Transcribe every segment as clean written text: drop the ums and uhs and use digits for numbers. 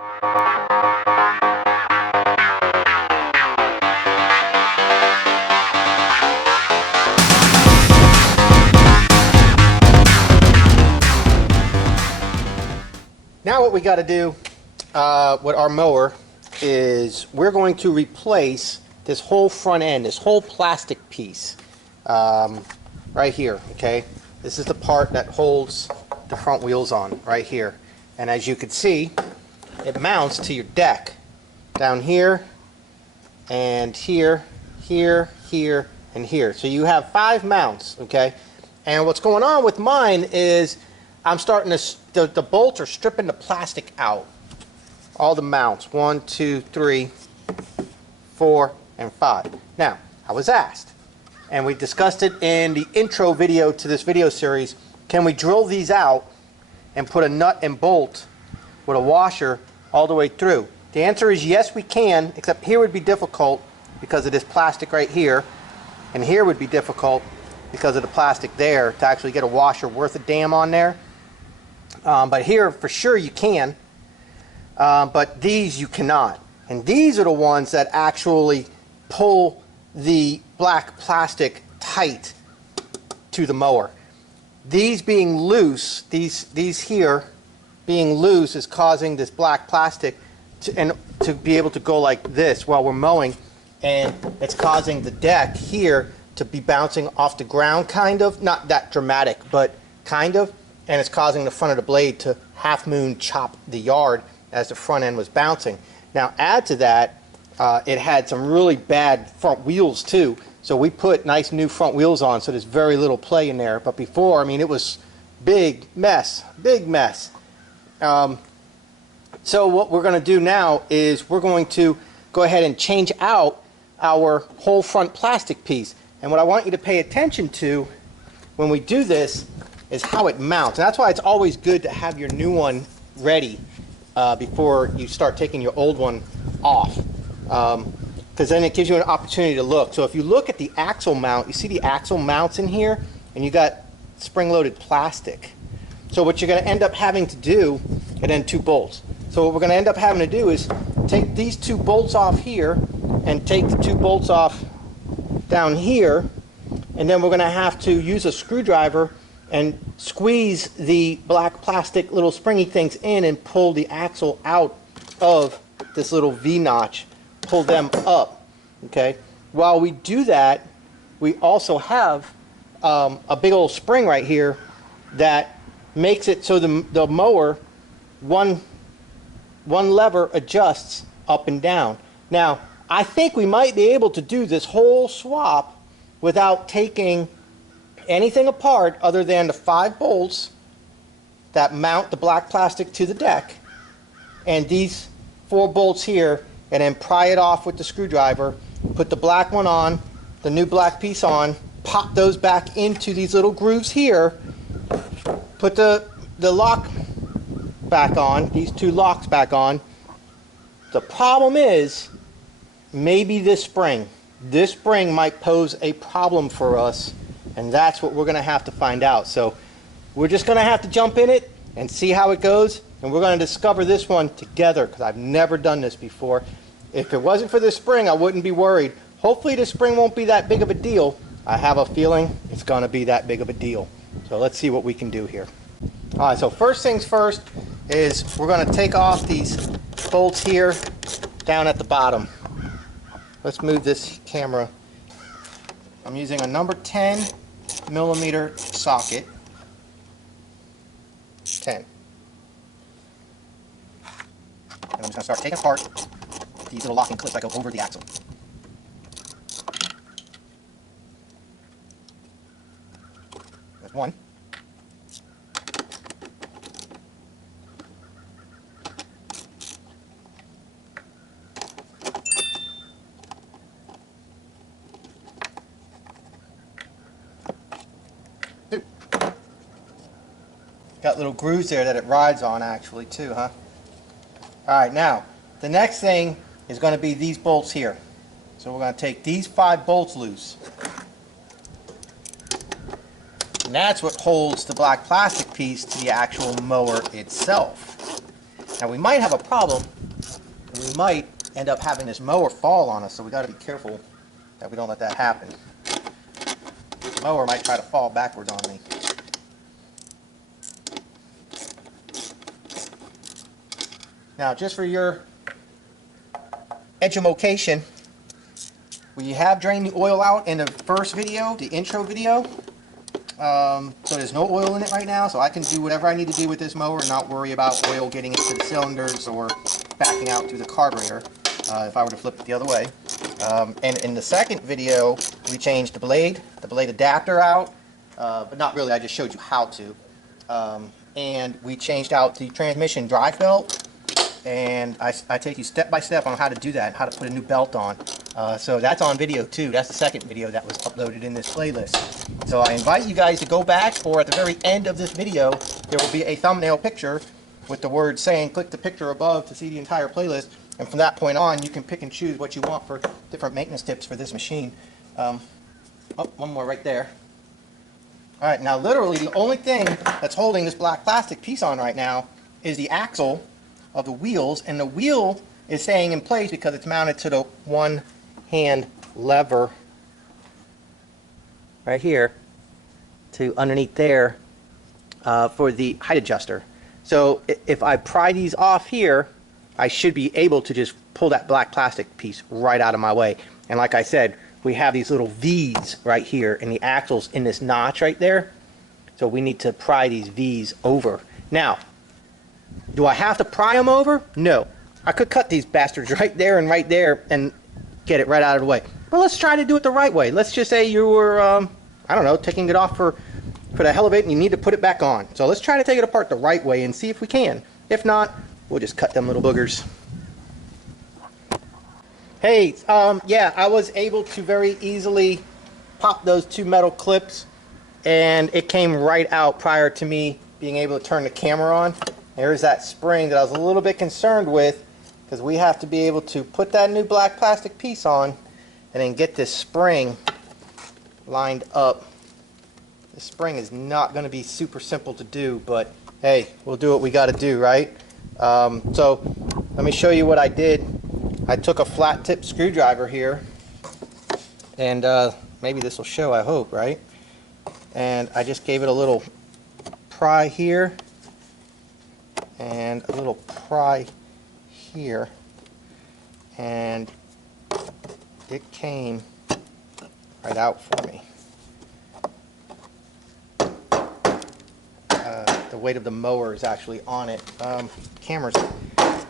Now what we got to do with our mower is we're going to replace this whole front end, this whole plastic piece right here, okay? This is the part that holds the front wheels on right here. And as you can see, it mounts to your deck down here and here, here, here, and here. So you have 5 mounts, okay? And what's going on with mine is I'm starting to, the bolts are stripping the plastic out. All the mounts, 1, 2, 3, 4, and 5. Now, I was asked, and we discussed it in the intro video to this video series, can we drill these out and put a nut and bolt with a washer all the way through? The answer is yes, we can, except here would be difficult because of this plastic right here, and here would be difficult because of the plastic there to actually get a washer worth a damn on there. But here, for sure, you can. But these you cannot. And these are the ones that actually pull the black plastic tight to the mower. These being loose, these here being loose is causing this black plastic to be able to go like this while we're mowing. And it's causing the deck here to be bouncing off the ground, kind of. Not that dramatic, but kind of. And it's causing the front of the blade to half-moon chop the yard as the front end was bouncing. Now add to that, it had some really bad front wheels too. So we put nice new front wheels on, so there's very little play in there. But before, I mean, it was big mess, big mess. So what we're going to do now is we're going to go ahead and change out our whole front plastic piece. And what I want you to pay attention to when we do this is how it mounts. And that's why it's always good to have your new one ready before you start taking your old one off, because then it gives you an opportunity to look. So if you look at the axle mount, you see the axle mounts in here, and you got spring-loaded plastic. So what you're going to end up having to do, and then 2 bolts. So what we're going to end up having to do is take these 2 bolts off here and take the 2 bolts off down here, and then we're going to have to use a screwdriver and squeeze the black plastic little springy things in and pull the axle out of this little V-notch, pull them up, okay? While we do that, we also have a big old spring right here that makes it so the mower, one lever adjusts up and down. Now, I think we might be able to do this whole swap without taking anything apart other than the 5 bolts that mount the black plastic to the deck and these 4 bolts here, and then pry it off with the screwdriver, put the black one on, the new black piece on, pop those back into these little grooves here, put the lock back on, these 2 locks back on. The problem is maybe this spring might pose a problem for us. And that's what we're going to have to find out. So we're just going to have to jump in it and see how it goes. And we're going to discover this one together, because I've never done this before. If it wasn't for this spring, I wouldn't be worried. Hopefully this spring won't be that big of a deal. I have a feeling it's going to be that big of a deal. So let's see what we can do here. All right, so first things first is we're going to take off these bolts here down at the bottom. Let's move this camera. I'm using a number 10 millimeter socket. 10. And I'm just going to start taking apart these little locking clips that go over the axle. There's 1. Got little grooves there that it rides on actually too, huh? Alright, now the next thing is going to be these bolts here. So we're going to take these 5 bolts loose. And that's what holds the black plastic piece to the actual mower itself. Now we might have a problem, and we might end up having this mower fall on us, so we got to be careful that we don't let that happen. The mower might try to fall backwards on me. Now, just for your education, we have drained the oil out in the first video, the intro video. So there's no oil in it right now, so I can do whatever I need to do with this mower and not worry about oil getting into the cylinders or backing out through the carburetor if I were to flip it the other way. And in the second video, we changed the blade adapter out, but not really, I just showed you how to. And we changed out the transmission drive belt, and I take you step by step on how to do that and how to put a new belt on. So that's on video too. That's the second video that was uploaded in this playlist. So I invite you guys to go back, or at the very end of this video, there will be a thumbnail picture with the word saying click the picture above to see the entire playlist. And from that point on, you can pick and choose what you want for different maintenance tips for this machine. Oh, one more right there. All right, now literally the only thing that's holding this black plastic piece on right now is the axle of the wheels, and the wheel is staying in place because it's mounted to the one hand lever right here to underneath there for the height adjuster. So if I pry these off here, I should be able to just pull that black plastic piece right out of my way. And like I said, we have these little V's right here, and the axle's in this notch right there. So we need to pry these V's over. Now, do I have to pry them over? No. I could cut these bastards right there and get it right out of the way. But let's try to do it the right way. Let's just say you were, I don't know, taking it off for the hell of it and you need to put it back on. So let's try to take it apart the right way and see if we can. If not, we'll just cut them little boogers. Hey, yeah, I was able to very easily pop those two metal clips, and it came right out prior to me being able to turn the camera on. There's that spring that I was a little bit concerned with, because we have to be able to put that new black plastic piece on and then get this spring lined up. The spring is not going to be super simple to do, but hey, we'll do what we got to do, right? So let me show you what I did. I took a flat tip screwdriver here, and maybe this will show, I hope, right? And I just gave it a little pry here and a little pry here, and it came right out for me. The weight of the mower is actually on it. Cameras,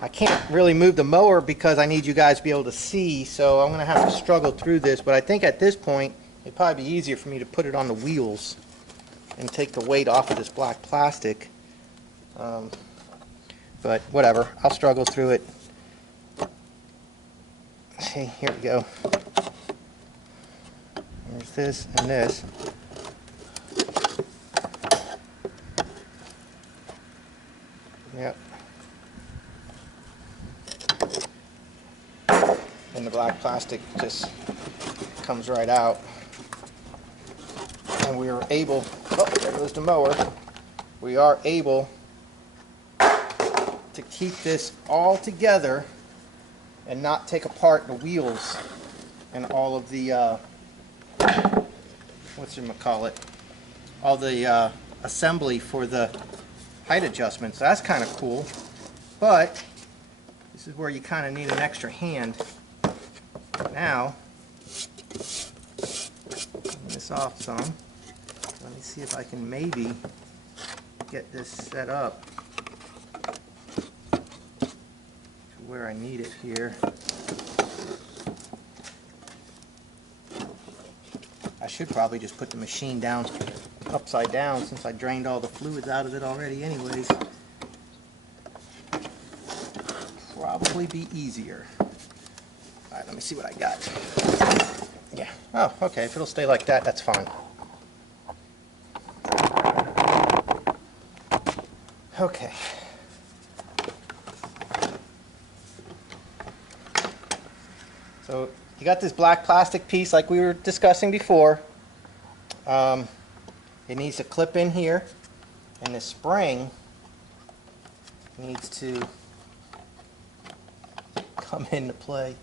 I can't really move the mower because I need you guys to be able to see, so I'm going to have to struggle through this, but I think at this point it'd probably be easier for me to put it on the wheels and take the weight off of this black plastic. But whatever, I'll struggle through it. Okay, here we go. There's this and this. Yep. And the black plastic just comes right out. And we are able, oh, there goes the mower. We are able to keep this all together and not take apart the wheels and all of the, whatchamacallit, all the assembly for the height adjustments. That's kind of cool, but this is where you kind of need an extra hand. Now, turn this off some. Let me see if I can maybe get this set up to where I need it here. I should probably just put the machine down upside down since I drained all the fluids out of it already anyways. Probably be easier. Alright, let me see what I got. Yeah, oh, okay, if it'll stay like that, that's fine. Okay. So you got this black plastic piece like we were discussing before. It needs to clip in here, and the spring needs to come into play.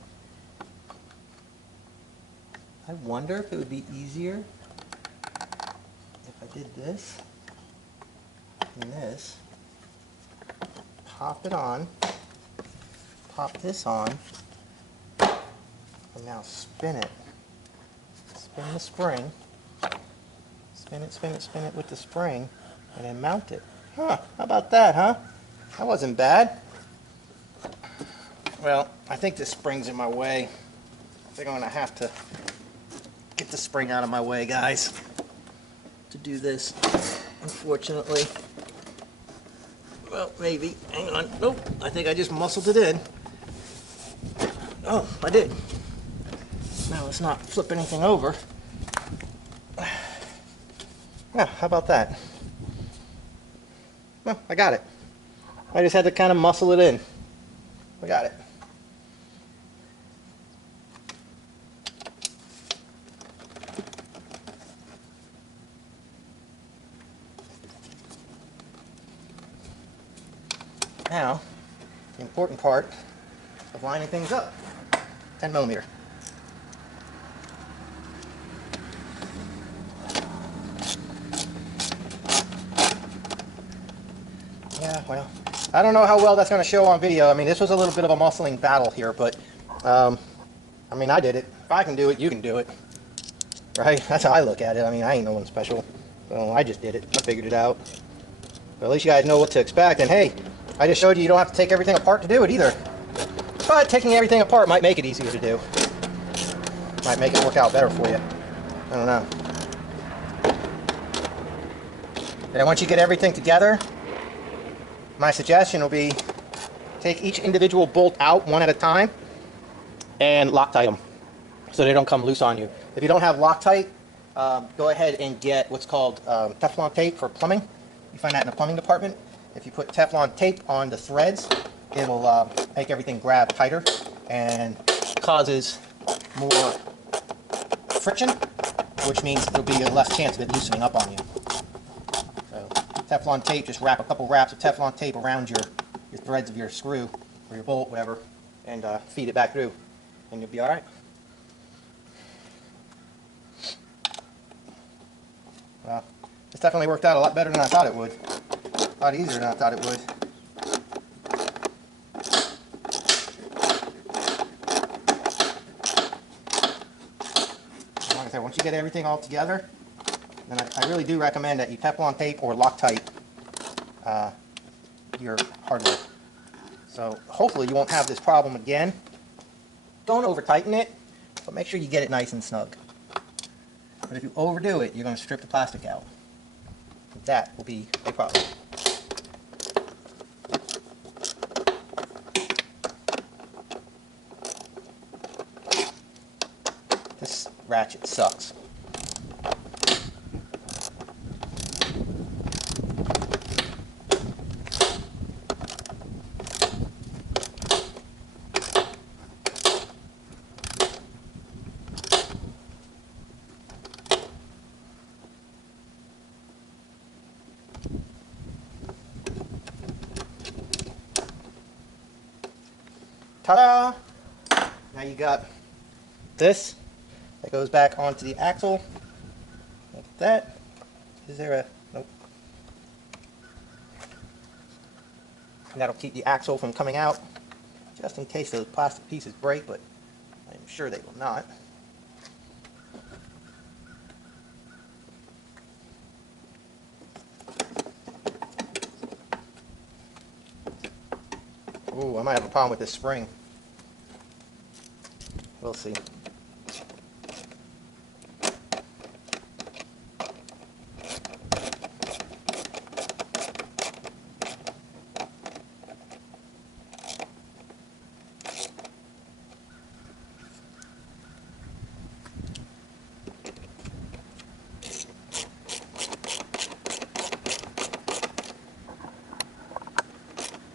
I wonder if it would be easier if I did this and this. Pop it on. Pop this on. And now spin it. Spin the spring. Spin it, spin it, spin it with the spring. And then mount it. Huh, how about that, huh? That wasn't bad. Well, I think this spring's in my way. I think I'm going to have to get the spring out of my way, guys, to do this, unfortunately. Well, maybe. Hang on. Nope, I think I just muscled it in. Oh, I did. Now let's not flip anything over. Yeah, how about that? Well, I got it. I just had to kind of muscle it in. I got it. Now, the important part of lining things up. 10 millimeter. Yeah, well, I don't know how well that's going to show on video. I mean, this was a little bit of a muscling battle here, but, I mean, I did it. If I can do it, you can do it. Right? That's how I look at it. I mean, I ain't no one special. So I just did it. I figured it out. But at least you guys know what to expect. And hey, I just showed you don't have to take everything apart to do it either. But taking everything apart might make it easier to do. Might make it work out better for you. I don't know. And once you get everything together, my suggestion will be take each individual bolt out one at a time and Loctite them so they don't come loose on you. If you don't have Loctite, go ahead and get what's called Teflon tape for plumbing. You find that in the plumbing department. If you put Teflon tape on the threads, it'll make everything grab tighter and causes more friction, which means there'll be a less chance of it loosening up on you. So Teflon tape, just wrap a couple wraps of Teflon tape around your threads of your screw or your bolt, whatever, and feed it back through, and you'll be all right. Well, this definitely worked out a lot better than I thought it would. A lot easier than I thought it would. Like I said, once you get everything all together, then I really do recommend that you Teflon tape or Loctite your hardware. So hopefully you won't have this problem again. Don't over tighten it, but make sure you get it nice and snug. But if you overdo it, you're going to strip the plastic out. That will be a problem. This ratchet sucks. Ta-da! Now you got this that goes back onto the axle. Look at that. Is there a... Nope. And that'll keep the axle from coming out, just in case those plastic pieces break, but I'm sure they will not. Ooh, I might have a problem with this spring. We'll see.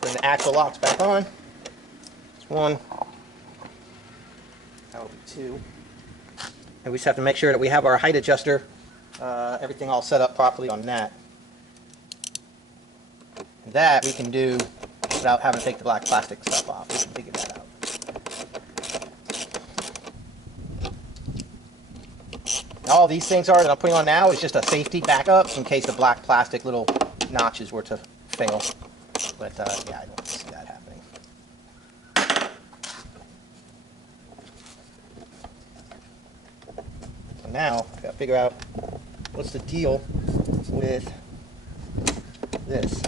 Then the axle locks back on. That's one. That will be two. And we just have to make sure that we have our height adjuster, everything all set up properly on that. And that we can do without having to take the black plastic stuff off. We can figure that out. All these things are that I'm putting on now is just a safety backup in case the black plastic little notches were to fail. But yeah, I don't see that happening. So now I gotta figure out what's the deal with this.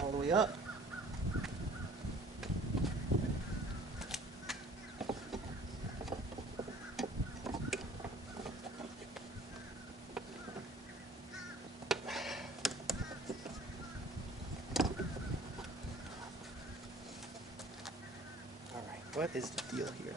All the way up. What is the deal here?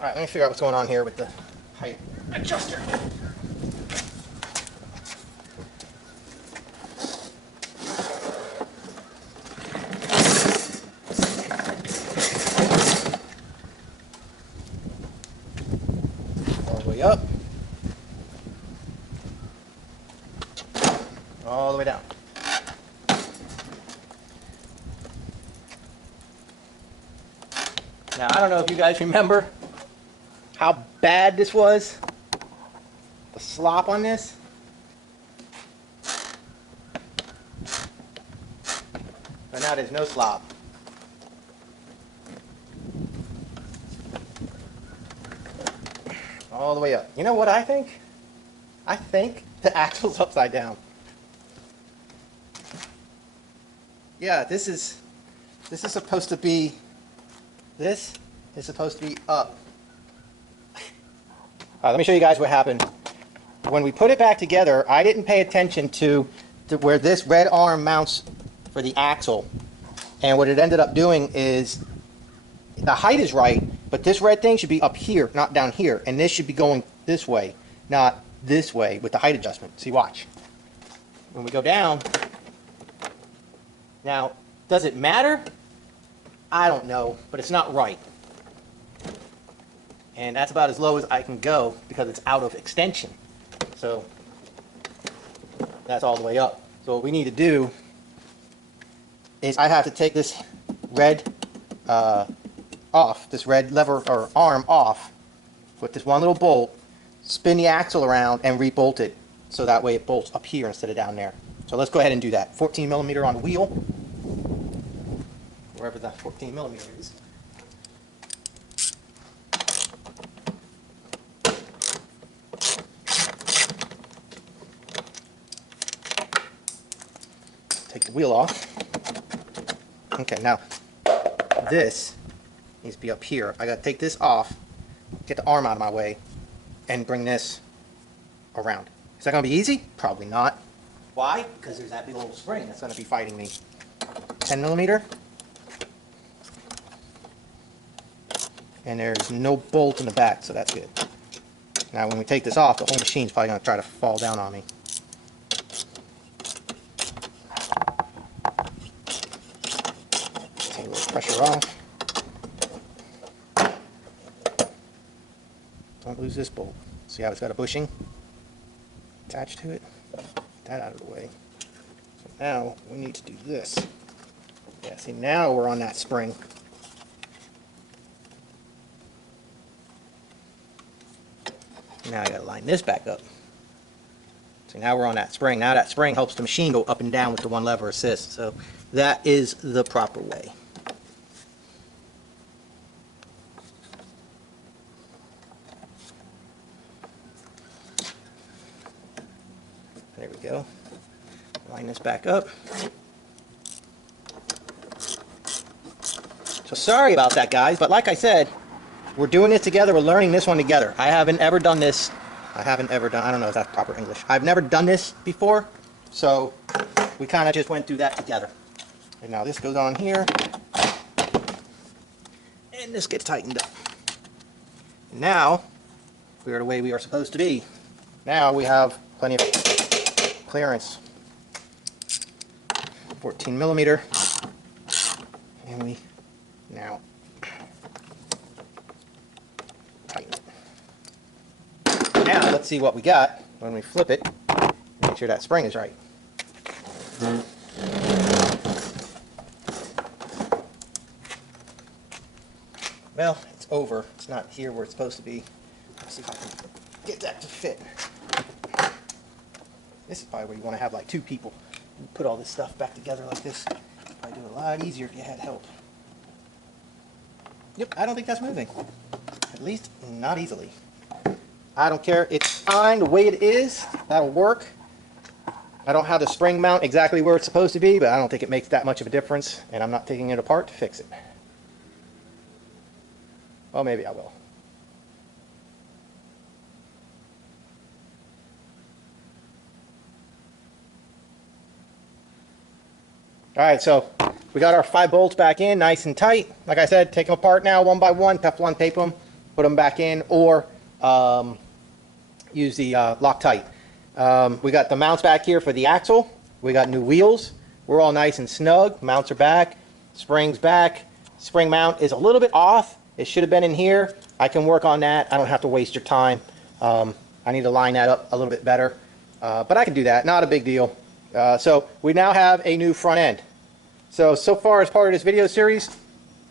All right, let me figure out what's going on here with the height adjuster. All the way up. All the way down. Now, I don't know if you guys remember how bad this was, the slop on this. But now there's no slop. All the way up. You know what I think? I think the axle's upside down. Yeah, this is supposed to be, this is supposed to be up. Let me show you guys what happened. When we put it back together, I didn't pay attention to where this red arm mounts for the axle. And what it ended up doing is, the height is right, but this red thing should be up here, not down here. And this should be going this way, not this way with the height adjustment. See, watch. When we go down, now, does it matter? I don't know, but it's not right. And that's about as low as I can go because it's out of extension. So that's all the way up. So what we need to do is I have to take this red off, this red lever or arm off with this one little bolt, spin the axle around and rebolt it so that way it bolts up here instead of down there. So let's go ahead and do that. 14 millimeter on the wheel, wherever that 14 millimeter is. Take the wheel off. Okay, now this needs to be up here. I gotta take this off, get the arm out of my way, and bring this around. Is that gonna be easy? Probably not. Why? Because there's that big old spring that's gonna be fighting me. 10 millimeter. And there's no bolt in the back, so that's good. Now when we take this off, the whole machine's probably gonna try to fall down on me. Take a little pressure off. Don't lose this bolt. See how it's got a bushing attached to it? Get that out of the way. So now we need to do this. Yeah, see, now we're on that spring. Now I gotta line this back up. So now we're on that spring. Now that spring helps the machine go up and down with the one lever assist. So that is the proper way. There we go. Line this back up. So sorry about that, guys, but like I said, we're doing this together, we're learning this one together. I haven't ever done this. I don't know if that's proper English. I've never done this before, so we kind of just went through that together. And now this goes on here, and this gets tightened up. And now, we're the way we are supposed to be. Now we have plenty of clearance. 14 millimeter. And we now tighten it. Now let's see what we got when we flip it. Make sure that spring is right. Well, it's over. It's not here where it's supposed to be. Let's see if I can get that to fit. This is probably where you want to have like two people. You put all this stuff back together like this. Probably do it a lot easier if you had help. Yep, I don't think that's moving. At least not easily. I don't care. It's fine the way it is. That'll work. I don't have the spring mount exactly where it's supposed to be, but I don't think it makes that much of a difference, and I'm not taking it apart to fix it. Well, maybe I will. Alright, so we got our 5 bolts back in nice and tight. Like I said, take them apart now one by one, Teflon tape them, put them back in, or use the Loctite. We got the mounts back here for the axle. We got new wheels. We're all nice and snug. Mounts are back. Springs back. Spring mount is a little bit off. It should have been in here. I can work on that. I don't have to waste your time. I need to line that up a little bit better. But I can do that. Not a big deal. So we now have a new front end. So far as part of this video series,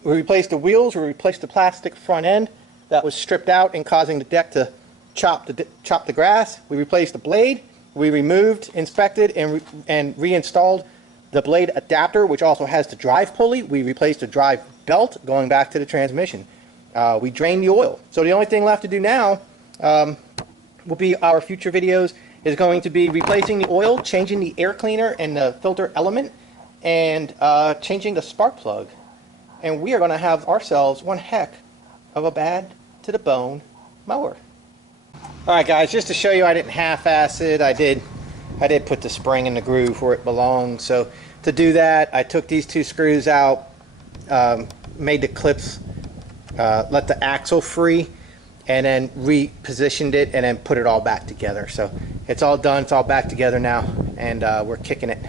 we replaced the wheels. We replaced the plastic front end that was stripped out and causing the deck to chop the grass. We replaced the blade. We removed, inspected, and reinstalled the blade adapter, which also has the drive pulley. We replaced the drive belt going back to the transmission. We drained the oil. So the only thing left to do now will be our future videos is going to be replacing the oil, changing the air cleaner and the filter element, and changing the spark plug. And we are going to have ourselves one heck of a bad to the bone mower. Alright guys, just to show you I didn't half-ass it, I did put the spring in the groove where it belongs. So to do that, I took these 2 screws out, made the clips, let the axle free, and then repositioned it and then put it all back together. So it's all done, it's all back together now, and we're kicking it.